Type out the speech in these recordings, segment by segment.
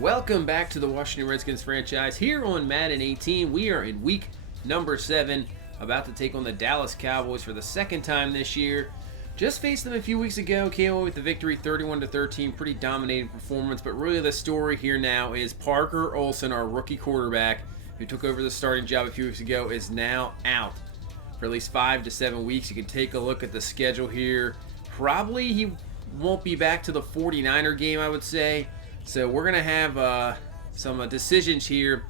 Welcome back to the Washington Redskins franchise. Here on Madden 18, we are in week number 7, about to take on the Dallas Cowboys for the second time this year. Just faced them a few weeks ago, came away with the victory 31-13, pretty dominating performance, but really the story here now is Parker Olson, our rookie quarterback, who took over the starting job a few weeks ago, is now out for at least 5 to 7 weeks. You can take a look at the schedule here. Probably he won't be back to the 49er game, I would say. So we're going to have some decisions here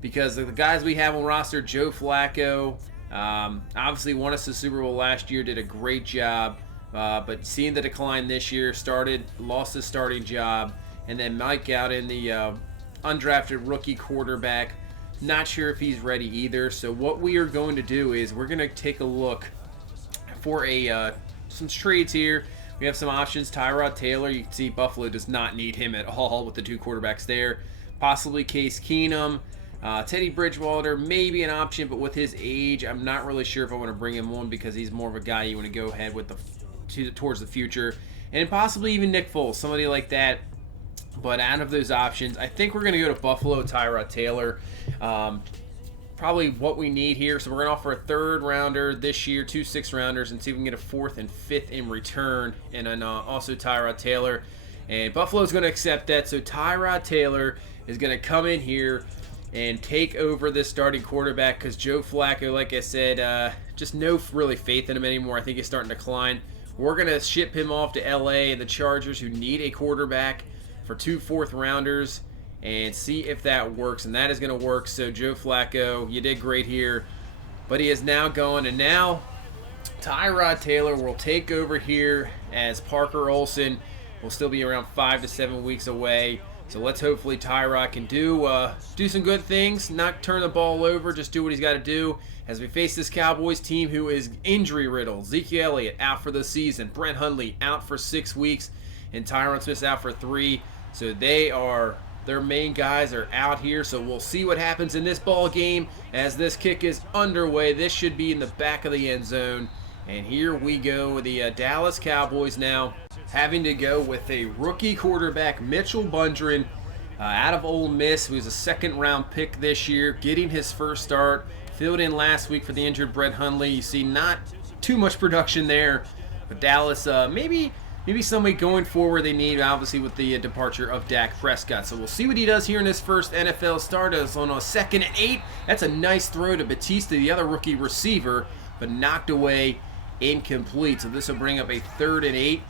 because the guys we have on roster, Joe Flacco, obviously won us the Super Bowl last year, did a great job, but seeing the decline this year, lost his starting job, and then Mike out in the undrafted rookie quarterback. Not sure if he's ready either. So what we are going to do is we're going to take a look for some trades here. We have some options. Tyrod Taylor, you can see Buffalo does not need him at all with the two quarterbacks there. Possibly Case Keenum. Teddy Bridgewater may be an option, but with his age, I'm not really sure if I want to bring him on because he's more of a guy you want to go ahead with towards the future. And possibly even Nick Foles, somebody like that. But out of those options, I think we're going to go to Buffalo, Tyrod Taylor. Probably what we need here. So we're going to offer a third rounder this year, 2 6-rounders, and see if we can get a fourth and fifth in return. And then also Tyrod Taylor. And Buffalo's going to accept that. So Tyrod Taylor is going to come in here and take over this starting quarterback because Joe Flacco, like I said, just no really faith in him anymore. I think he's starting to decline. We're going to ship him off to LA and the Chargers, who need a quarterback, for 2 4th-rounders. And see if that works, and that is going to work. So Joe Flacco, you did great here, but he is now going, and now Tyrod Taylor will take over here as Parker Olson will still be around 5 to 7 weeks away. So let's hopefully Tyrod can do some good things, not turn the ball over, just do what he's got to do as we face this Cowboys team who is injury riddled. Ezekiel Elliott out for the season, Brett Hundley out for 6 weeks, and Tyron Smith out for 3. So their main guys are out here, so we'll see what happens in this ball game as this kick is underway. This should be in the back of the end zone, and here we go. The Dallas Cowboys now having to go with a rookie quarterback, Mitchell Bundren, out of Ole Miss, who's a second-round pick this year, getting his first start. Filled in last week for the injured Brett Hundley. You see not too much production there, but Dallas maybe somebody going forward they need, obviously, with the departure of Dak Prescott. So we'll see what he does here in his first NFL start. As on a 2nd and 8. That's a nice throw to Batista, the other rookie receiver, but knocked away, incomplete. So this will bring up a 3rd and 8.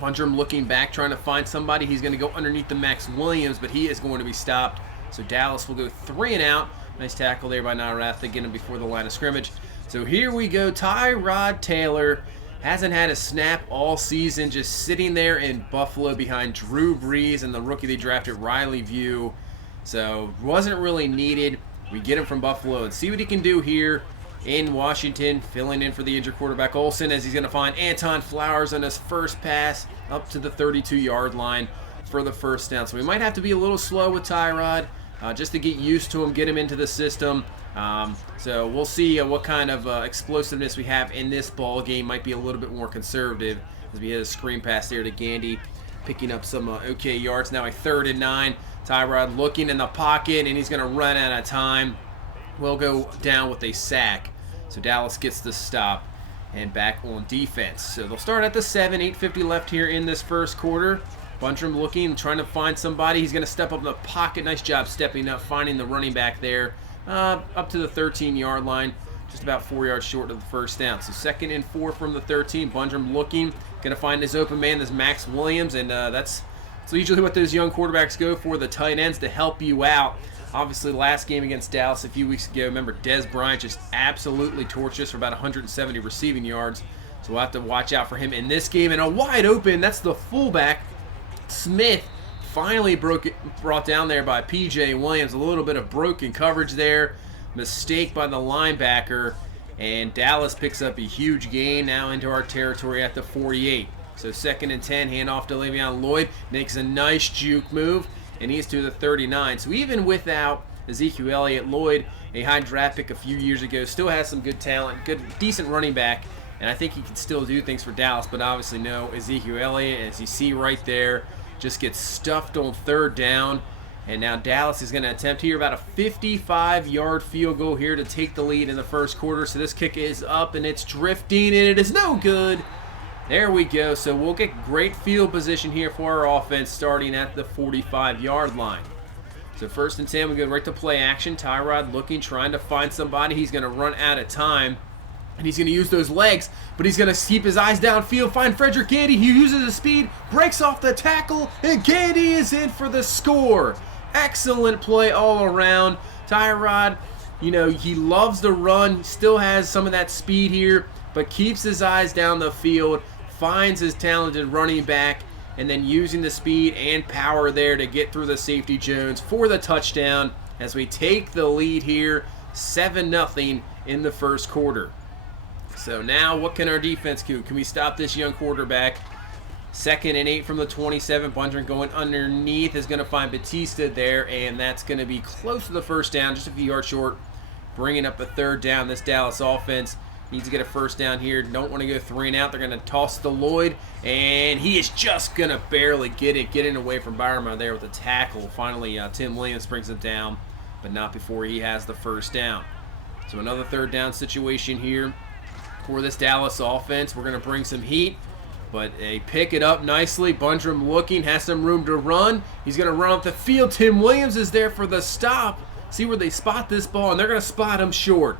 Bundren looking back, trying to find somebody. He's going to go underneath the Max Williams, but he is going to be stopped. So Dallas will go 3 and out. Nice tackle there by Narath to get him before the line of scrimmage. So here we go. Tyrod Taylor hasn't had a snap all season, just sitting there in Buffalo behind Drew Brees and the rookie they drafted, Riley View. So wasn't really needed. We get him from Buffalo and see what he can do here in Washington, filling in for the injured quarterback Olson as he's going to find Anton Flowers on his first pass up to the 32-yard line for the first down. So we might have to be a little slow with Tyrod just to get used to him, get him into the system. So we'll see what kind of explosiveness we have in this ball game. Might be a little bit more conservative as we hit a screen pass there to Gandy, picking up some okay yards. Now a 3rd and 9. Tyrod looking in the pocket, and he's going to run out of time. We'll go down with a sack. So Dallas gets the stop and back on defense. So they'll start at the 7, 8:50 left here in this first quarter. Bundren looking, trying to find somebody. He's going to step up in the pocket. Nice job stepping up, finding the running back there. Up to the 13-yard line, just about 4 yards short of the first down. So 2nd and 4 from the 13. Bundren looking, going to find his open man, this Max Williams, and that's usually what those young quarterbacks go for, the tight ends, to help you out. Obviously, last game against Dallas a few weeks ago, remember Dez Bryant just absolutely torched us for about 170 receiving yards. So we'll have to watch out for him in this game. And a wide open, that's the fullback, Smith, finally brought down there by P.J. Williams. A little bit of broken coverage there. Mistake by the linebacker. And Dallas picks up a huge gain now into our territory at the 48. So 2nd and 10, handoff to Le'Veon Lloyd. Makes a nice juke move, and he's to the 39. So even without Ezekiel Elliott, Lloyd, a high draft pick a few years ago, still has some good talent, decent running back. And I think he can still do things for Dallas, but obviously no Ezekiel Elliott, as you see right there, just gets stuffed on 3rd down. And now Dallas is going to attempt here about a 55-yard field goal here to take the lead in the first quarter. So this kick is up and it's drifting and it is no good. There we go. So we'll get great field position here for our offense starting at the 45-yard line. So first and 10, we go right to play action. Tyrod looking, trying to find somebody. He's going to run out of time. And he's going to use those legs, but he's going to keep his eyes downfield, find Frederick Gandy. He uses his speed, breaks off the tackle, and Gandy is in for the score. Excellent play all around. Tyrod, you know, he loves to run. He still has some of that speed here, but keeps his eyes down the field, finds his talented running back, and then using the speed and power there to get through the safety Jones for the touchdown as we take the lead here, 7-0 in the first quarter. So now what can our defense do? Can we stop this young quarterback? 2nd and 8 from the 27. Bundren going underneath is going to find Batista there, and that's going to be close to the first down, just a few yards short. Bringing up a 3rd down. This Dallas offense needs to get a first down here. Don't want to go 3 and out. They're going to toss to Lloyd, and he is just going to barely get it. Getting away from Byron there with a tackle. Finally, Tim Williams brings it down, but not before he has the first down. So another 3rd down situation here for this Dallas offense. We're going to bring some heat, but they pick it up nicely. Bundren looking, has some room to run. He's going to run up the field. Tim Williams is there for the stop. See where they spot this ball, and they're going to spot him short.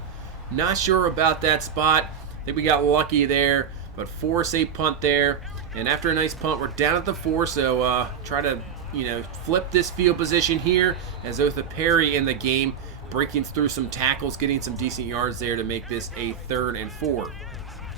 Not sure about that spot. I think we got lucky there, but force a punt there. And after a nice punt, we're down at the 4, so try to, flip this field position here as Otha Perry in the game, breaking through some tackles, getting some decent yards there to make this a 3rd and 4.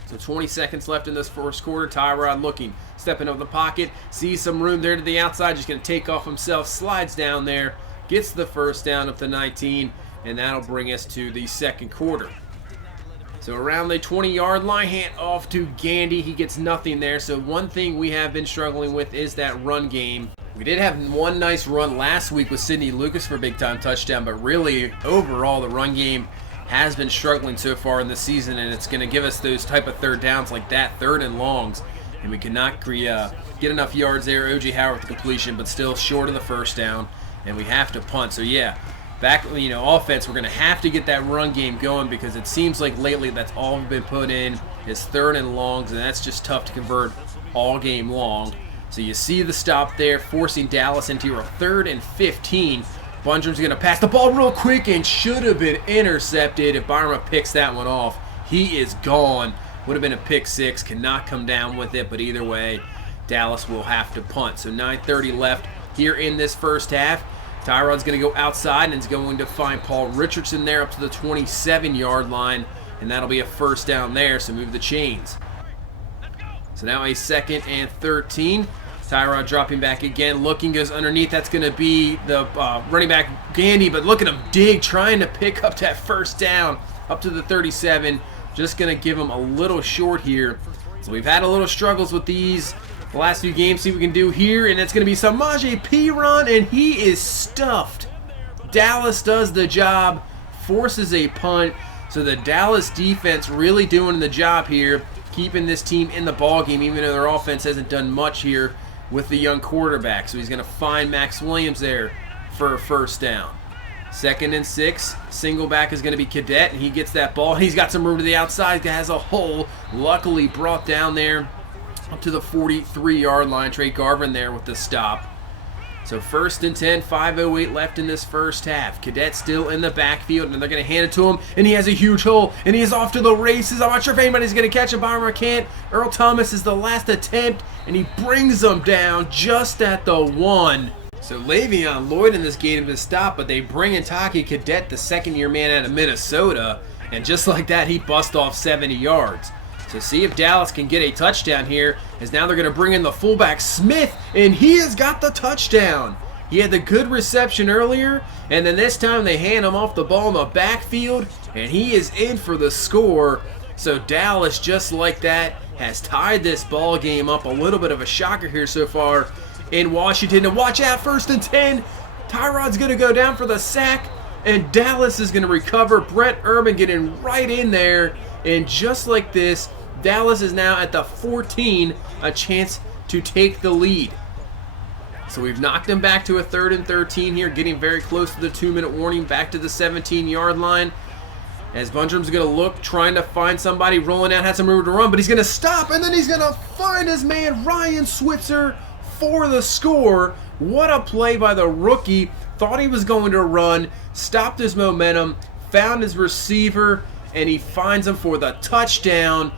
So 20 seconds left in this first quarter. Tyrod looking, stepping up the pocket, sees some room there to the outside, just going to take off himself, slides down there, gets the first down up to 19, and that'll bring us to the second quarter. So around the 20-yard line, hand off to Gandy. He gets nothing there. So one thing we have been struggling with is that run game. We did have one nice run last week with Sidney Lucas for a big-time touchdown, but really, overall, the run game has been struggling so far in the season, and it's going to give us those type of 3rd downs like that, 3rd and longs, and we cannot get enough yards there. O.J. Howard with the completion, but still short of the first down, and we have to punt. So, yeah, back, offense, we're going to have to get that run game going because it seems like lately that's all we've been put in is 3rd and longs, and that's just tough to convert all game long. So you see the stop there, forcing Dallas into a 3rd and 15. Bundren's going to pass the ball real quick and should have been intercepted. If Byron picks that one off, he is gone. Would have been a pick 6, cannot come down with it, but either way, Dallas will have to punt. So 9:30 left here in this first half. Tyrod's going to go outside and is going to find Paul Richardson there up to the 27-yard line, and that'll be a first down there, so move the chains. So now a 2nd and 13. Tyrod dropping back again, looking, goes underneath. That's going to be the running back Gandy, but look at him dig, trying to pick up that first down up to the 37. Just going to give him a little short here. So we've had a little struggles with these the last few games. See what we can do here, and it's going to be Samaje Perine, and he is stuffed. Dallas does the job, forces a punt. So the Dallas defense really doing the job here, keeping this team in the ballgame, even though their offense hasn't done much here with the young quarterback. So he's going to find Max Williams there for a first down. 2nd and 6. Single back is going to be Cadet, and he gets that ball. He's got some room to the outside. Has a hole. Luckily brought down there up to the 43-yard line. Trey Garvin there with the stop. So 1st and 10, 5:08 left in this first half. Cadet still in the backfield, and they're going to hand it to him, and he has a huge hole, and he is off to the races. I'm not sure if anybody's going to catch him. Byron can't. Earl Thomas is the last attempt, and he brings them down just at the 1. So Le'Veon Lloyd in this game to stop, but they bring in Taki Cadet, the second-year man out of Minnesota, and just like that, he busts off 70 yards. So see if Dallas can get a touchdown here, as now they're going to bring in the fullback Smith, and he has got the touchdown. He had the good reception earlier, and then this time they hand him off the ball in the backfield, and he is in for the score. So Dallas, just like that, has tied this ball game up. A little bit of a shocker here so far in Washington. And watch out, 1st and 10. Tyrod's going to go down for the sack, and Dallas is going to recover. Brent Urban getting right in there, and just like this, Dallas is now at the 14, a chance to take the lead. So we've knocked him back to a 3rd and 13 here, getting very close to the 2-minute warning, back to the 17-yard line. As Bundrum's going to look, trying to find somebody, rolling out, has some room to run, but he's going to stop, and then he's going to find his man, Ryan Switzer, for the score. What a play by the rookie. Thought he was going to run, stopped his momentum, found his receiver, and he finds him for the touchdown.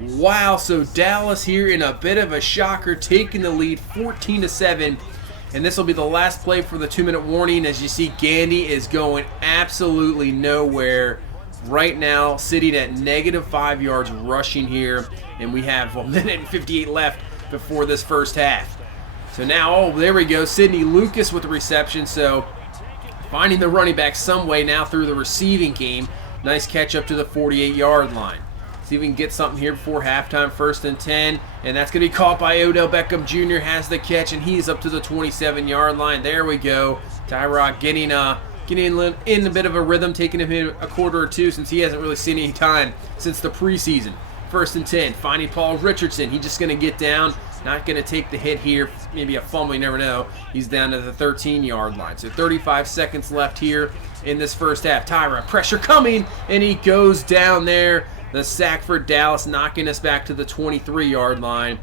Wow, so Dallas here in a bit of a shocker, taking the lead 14-7. And this will be the last play for the 2-minute warning. As you see, Gandy is going absolutely nowhere right now, sitting at -5 yards rushing here. And we have 1:58 left before this first half. So now, oh, there we go. Sidney Lucas with the reception. So finding the running back some way now through the receiving game. Nice catch up to the 48-yard line. See if we can get something here before halftime. 1st and 10, and that's going to be caught by Odell Beckham Jr. Has the catch, and he's up to the 27-yard line. There we go. Tyrod getting in a bit of a rhythm, taking him a quarter or two since he hasn't really seen any time since the preseason. 1st and 10, finding Paul Richardson. He's just going to get down, not going to take the hit here. Maybe a fumble, you never know. He's down to the 13-yard line. So 35 seconds left here in this first half. Tyrod, pressure coming, and he goes down there. The sack for Dallas, knocking us back to the 23-yard line.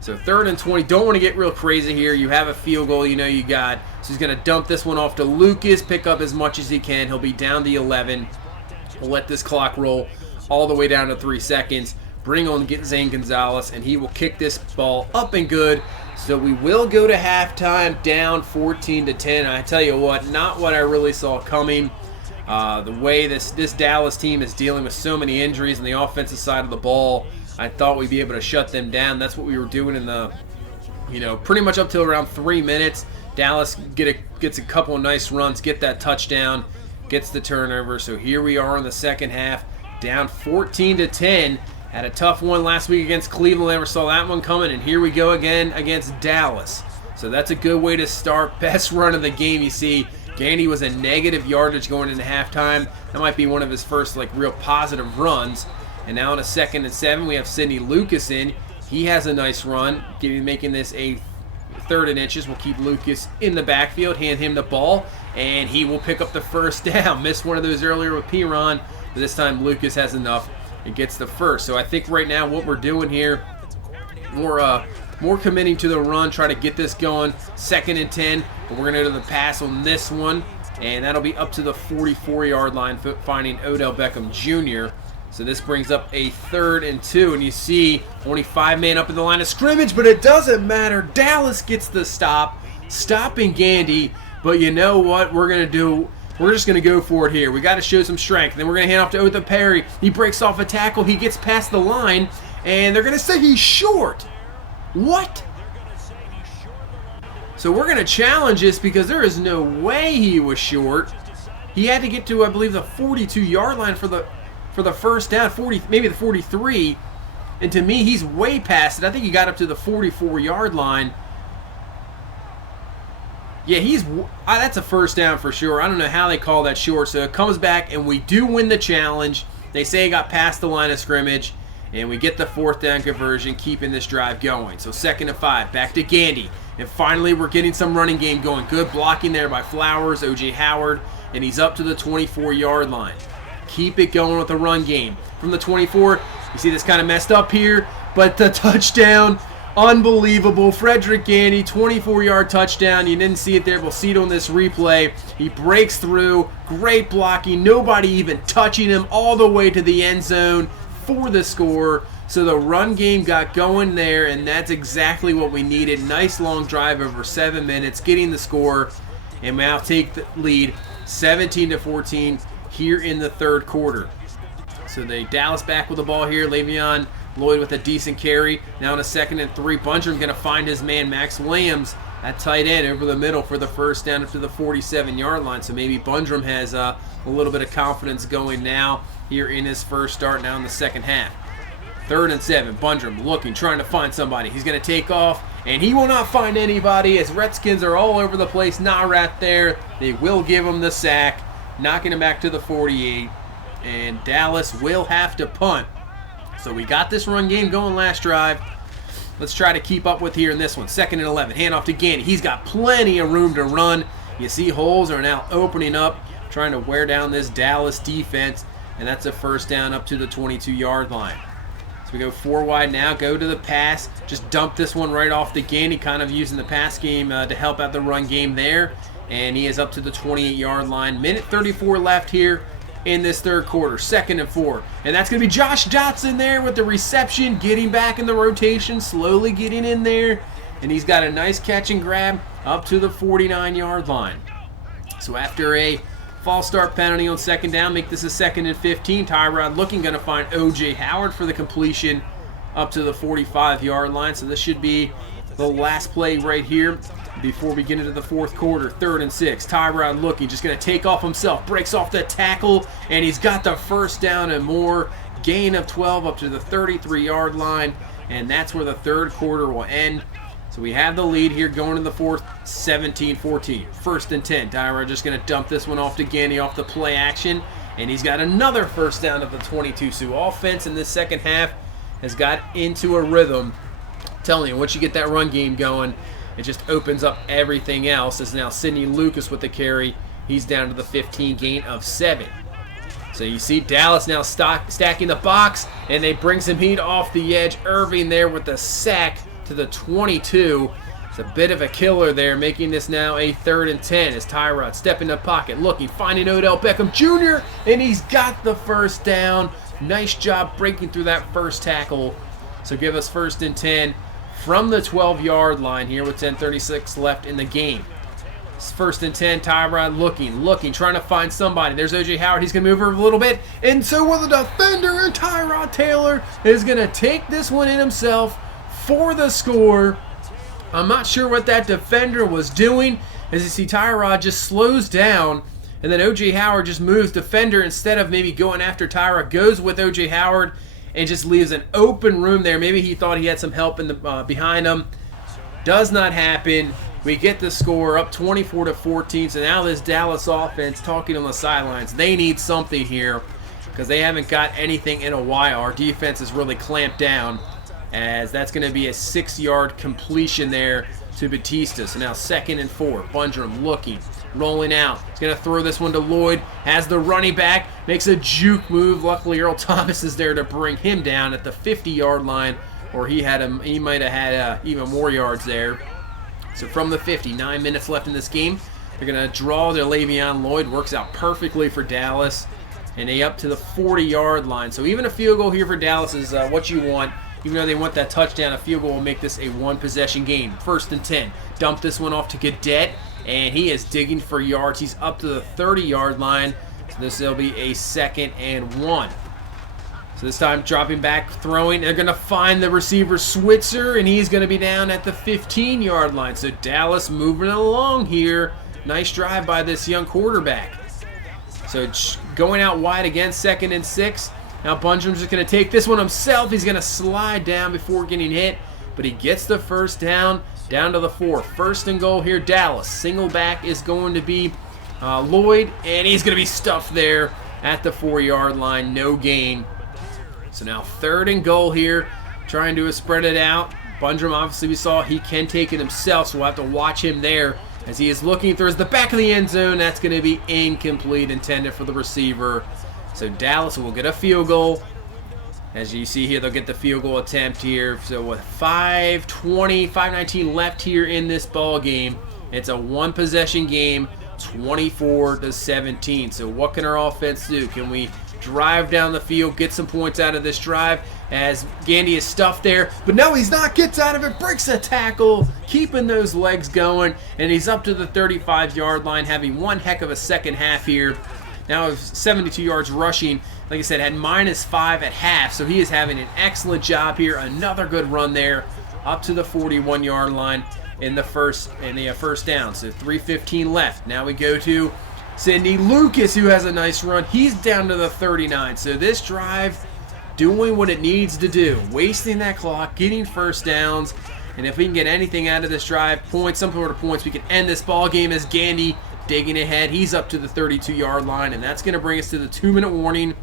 So 3rd and 20. Don't want to get real crazy here. You have a field goal you know you got. So he's going to dump this one off to Lucas, pick up as much as he can. He'll be down to 11. We'll let this clock roll all the way down to 3 seconds. Bring on Zane Gonzalez, and he will kick this ball up and good. So we will go to halftime down 14-10. I tell you what, not what I really saw coming. The way this Dallas team is dealing with so many injuries on the offensive side of the ball, I thought we'd be able to shut them down. That's what we were doing in the, pretty much up till around 3 minutes. Dallas gets a couple of nice runs, get that touchdown, gets the turnover. So here we are in the second half, down 14-10. Had a tough one last week against Cleveland. Never saw that one coming, and here we go again against Dallas. So that's a good way to start. Best run of the game, you see. Gandy was a negative yardage going into halftime. That might be one of his first real positive runs. And now on a 2nd and 7, we have Sidney Lucas in. He has a nice run, making this a 3rd and inches. We'll keep Lucas in the backfield, hand him the ball, and he will pick up the first down. Missed one of those earlier with Piron, but this time Lucas has enough and gets the first. So I think right now what we're doing here, more committing to the run, try to get this going. 2nd and 10, but we're going to go to the pass on this one, and that'll be up to the 44-yard line, finding Odell Beckham Jr. So this brings up a 3rd and 2, and you see only 5 men up in the line of scrimmage, but it doesn't matter. Dallas gets the stop, stopping Gandy, but you know what we're going to do? We're just going to go for it here. We got to show some strength. Then we're going to hand off to Otha Perry. He breaks off a tackle. He gets past the line, and they're going to say he's short. What? So we're going to challenge this because there is no way he was short. He had to get to, I believe, the 42-yard line for the first down, maybe the 43. And to me, he's way past it. I think he got up to the 44-yard line. Yeah, that's a first down for sure. I don't know how they call that short. So it comes back, and we do win the challenge. They say he got past the line of scrimmage, and we get the 4th down conversion, keeping this drive going. So 2nd and 5, back to Gandy. And finally, we're getting some running game going. Good blocking there by Flowers, O.J. Howard, and he's up to the 24-yard line. Keep it going with the run game. From the 24, you see this kind of messed up here, but the touchdown, unbelievable. Frederick Gandy, 24-yard touchdown. You didn't see it there. We'll see it on this replay. He breaks through. Great blocking. Nobody even touching him all the way to the end zone for the score. So the run game got going there, and that's exactly what we needed. Nice long drive over 7 minutes, getting the score, and now take the lead 17-14 here in the 3rd quarter. So Dallas back with the ball here. Le'Veon Lloyd with a decent carry. Now in a 2nd and 3, Bundrum's going to find his man, Max Williams, at tight end over the middle for the first down up to the 47-yard line. So maybe Bundrum has a little bit of confidence going now here in his first start now in the second half. 3rd and 7, Bundrum looking, trying to find somebody. He's going to take off, and he will not find anybody as Redskins are all over the place. Not right there. They will give him the sack, knocking him back to the 48, and Dallas will have to punt. So we got this run game going last drive. let's try to keep up with here in this one. 2nd and 11. Handoff to Gandy. He's got plenty of room to run. You see holes are now opening up, trying to wear down this Dallas defense. And that's a first down up to the 22-yard line. So we go 4 wide now, go to the pass. Just dump this one right off to Gandy, kind of using the pass game to help out the run game there. And he is up to the 28-yard line. Minute 34 left here in this third quarter. 2nd and 4. And that's going to be Josh Johnson there with the reception, getting back in the rotation, slowly getting in there. And he's got a nice catch and grab up to the 49-yard line. So after a false start penalty on 2nd down, make this a 2nd and 15. Tyrod looking, going to find O.J. Howard for the completion up to the 45-yard line. So this should be the last play right here before we get into the fourth quarter. 3rd and 6. Tyrod looking, just going to take off himself, breaks off the tackle, and he's got the first down and more. Gain of 12 up to the 33-yard line, and that's where the third quarter will end. So we have the lead here going to the fourth, 17-14. 1st and 10. Tyrod just going to dump this one off to Gandy off the play action, and he's got another first down of the 22. So offense in this second half has got into a rhythm. I'm telling you, once you get that run game going, it just opens up everything else. As now Sidney Lucas with the carry. He's down to the 15, gain of 7. So you see Dallas now stacking the box, and they bring some heat off the edge. Irving there with the sack to the 22. It's a bit of a killer there, making this now a 3rd and 10 as Tyrod stepping in the pocket, looking, finding Odell Beckham Jr., and he's got the first down. Nice job breaking through that first tackle. So give us 1st and 10 from the 12-yard line here with 10:36 left in the game. It's 1st and 10, Tyrod looking, trying to find somebody. There's O.J. Howard. He's going to move over a little bit. And so will the defender, and Tyrod Taylor is going to take this one in himself for the score. I'm not sure what that defender was doing. As you see, Tyrod just slows down, and then O.J. Howard just moves defender instead of maybe going after Tyrod. Goes with O.J. Howard and just leaves an open room there. Maybe he thought he had some help in the behind him. Does not happen. We get the score up 24-14. So now this Dallas offense talking on the sidelines. They need something here because they haven't got anything in a while. Our defense is really clamped down, as that's going to be a 6-yard completion there to Batista. So now 2nd and 4. Bundrum looking, rolling out. He's going to throw this one to Lloyd. Has the running back, makes a juke move. Luckily, Earl Thomas is there to bring him down at the 50-yard line, or he might have had even more yards there. So from the 50, 9 minutes left in this game. They're going to draw their Le'Veon Lloyd. Works out perfectly for Dallas. And they up to the 40-yard line. So even a field goal here for Dallas is what you want. Even though they want that touchdown, a field goal will make this a 1-possession game. 1st and 10. Dump this one off to Cadet, and he is digging for yards. He's up to the 30-yard line. So this will be a 2nd and 1. So this time dropping back, throwing. They're going to find the receiver Switzer, and he's going to be down at the 15-yard line. So Dallas moving along here. Nice drive by this young quarterback. So going out wide again, 2nd and 6. Now Bundrum's just going to take this one himself. He's going to slide down before getting hit, but he gets the first down to the 4. 1st and goal here, Dallas. Single back is going to be Lloyd, and he's going to be stuffed there at the 4-yard line. No gain. So now 3rd and goal here, trying to spread it out. Bundrum, obviously, we saw he can take it himself, so we'll have to watch him there as he is looking towards the back of the end zone. That's going to be incomplete, intended for the receiver. So Dallas will get a field goal. As you see here, they'll get the field goal attempt here. So with 5:19 left here in this ball game, it's a 1-possession game, 24-17. So what can our offense do? Can we drive down the field, get some points out of this drive, as Gandy is stuffed there, but no, he's not. Gets out of it, breaks a tackle, keeping those legs going, and he's up to the 35-yard line, having one heck of a second half here. Now 72 yards rushing. Like I said, had -5 at half, so he is having an excellent job here. Another good run there, up to the 41-yard line in the first down. So 3:15 left. Now we go to Sidney Lucas, who has a nice run. He's down to the 39. So this drive doing what it needs to do, wasting that clock, getting first downs, and if we can get anything out of this drive, points, some sort of points, we can end this ball game. As Gandy digging ahead, he's up to the 32-yard line, and that's going to bring us to the 2-minute warning.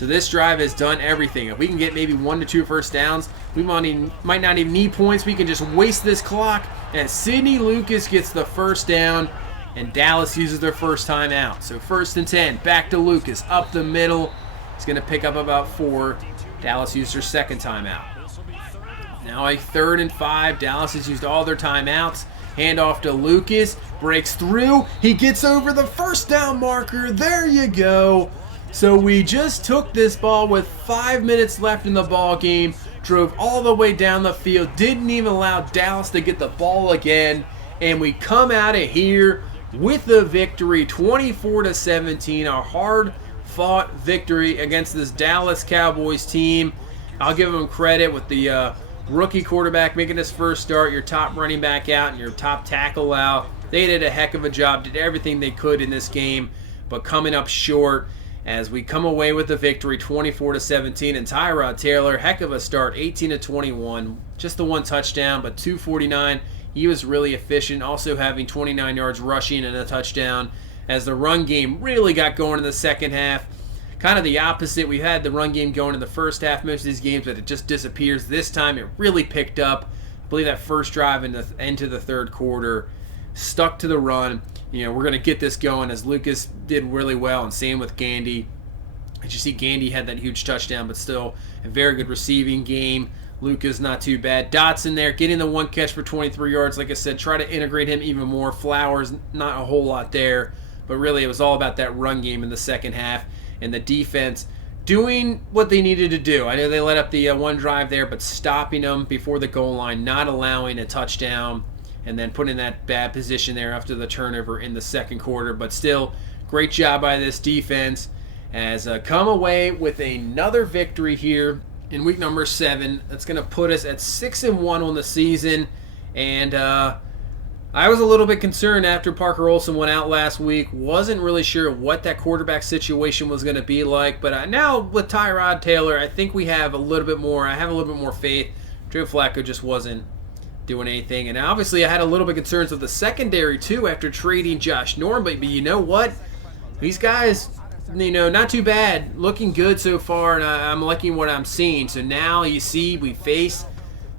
So this drive has done everything. If we can get maybe 1 to 2 first downs, we might not even need points. We can just waste this clock. And Sidney Lucas gets the first down, and Dallas uses their first time out. So 1st and 10, back to Lucas, up the middle. He's going to pick up about 4. Dallas used their second timeout. Now a 3rd and 5. Dallas has used all their timeouts. Handoff to Lucas, breaks through. He gets over the first down marker. There you go. So we just took this ball with 5 minutes left in the ball game, drove all the way down the field, didn't even allow Dallas to get the ball again, and we come out of here with the victory, 24-17, a hard-fought victory against this Dallas Cowboys team. I'll give them credit with the rookie quarterback making his first start, your top running back out, and your top tackle out. They did a heck of a job, did everything they could in this game, but coming up short as we come away with the victory, 24-17. And Tyrod Taylor, heck of a start, 18-21, just the 1 touchdown, but 249. He was really efficient, also having 29 yards rushing and a touchdown, as the run game really got going in the second half. Kind of the opposite. We had the run game going in the first half most of these games, but it just disappears. This time it really picked up. I believe that first drive into the third quarter stuck to the run. You know, we're going to get this going, as Lucas did really well, and same with Gandy. As you see, Gandy had that huge touchdown, but still a very good receiving game. Lucas, not too bad. Dotson there, getting the 1 catch for 23 yards. Like I said, try to integrate him even more. Flowers, not a whole lot there. But really, it was all about that run game in the second half. And the defense doing what they needed to do. I know they let up the 1 drive there, but stopping them before the goal line, not allowing a touchdown, and then putting that bad position there after the turnover in the second quarter. But still, great job by this defense, as come away with another victory here in week number 7. That's going to put us at 6-1 on the season. And I was a little bit concerned after Parker Olsen went out last week. Wasn't really sure what that quarterback situation was going to be like. But now with Tyrod Taylor, I think we have a little bit more. I have a little bit more faith. Joe Flacco just wasn't doing anything. And obviously I had a little bit concerns with the secondary too after trading Josh Norman. But you know what? These guys, you know, not too bad. Looking good so far, and I'm liking what I'm seeing. So now you see we face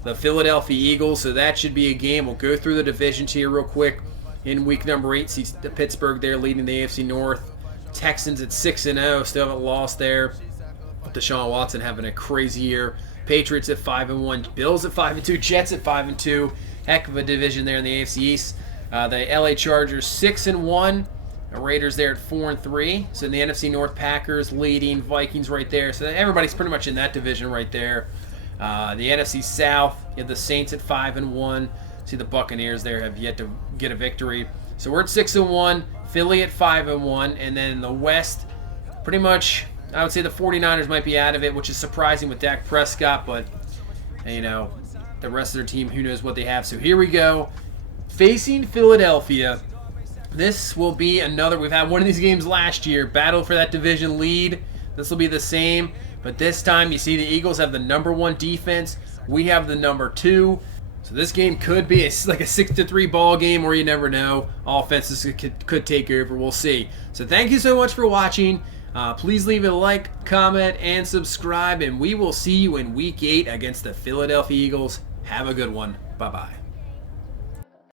the Philadelphia Eagles, so that should be a game. We'll go through the divisions here real quick. In week number 8, see the Pittsburgh there leading the AFC North. Texans at 6-0, still haven't lost there. Deshaun Watson having a crazy year. Patriots at 5-1, Bills at 5-2, Jets at 5-2. Heck of a division there in the AFC East. The LA Chargers 6-1. The Raiders there at 4-3. So in the NFC North, Packers leading, Vikings right there. So everybody's pretty much in that division right there. The NFC South, you have the Saints at 5-1. See the Buccaneers there have yet to get a victory. So we're at 6-1. Philly at 5-1, and then in the West, pretty much, I would say the 49ers might be out of it, which is surprising with Dak Prescott, but, you know, the rest of their team, who knows what they have. So here we go, facing Philadelphia. This will be another, we've had one of these games last year, battle for that division lead. This will be the same, but this time you see the Eagles have the number 1 defense. We have the number 2. So this game could be like a 6-3 ball game, or you never know. Offenses could take over. We'll see. So thank you so much for watching. Please leave a like, comment, and subscribe, and we will see you in Week 8 against the Philadelphia Eagles. Have a good one. Bye-bye.